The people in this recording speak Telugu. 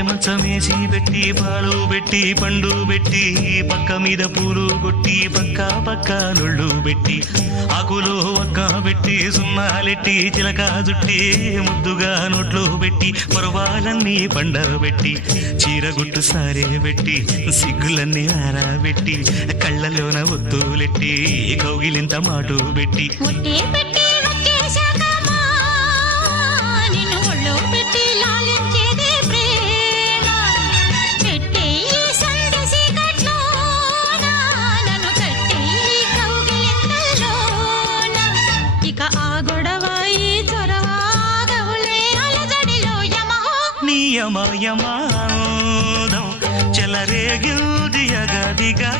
పట్టె మంచమేసి పెట్టి పాలు పెట్టి పండు పెట్టి పక్క మీద పూలు కొట్టి పక్క పక్క నొళ్ళు పెట్టి ఆకులు ఒక్క పెట్టి సున్నాలెట్టి చిలక జుట్టి ముద్దుగా నోట్లు పెట్టి పర్వాలన్నీ పండబెట్టి చీరగుట్టు సారే పెట్టి సిగ్గులన్నీ ఆరబెట్టి కళ్ళలోన ఒత్తులెట్టి కౌగిలింత మాటు పెట్టి యమయమాదం చెలరేగిల్ది అగదిగా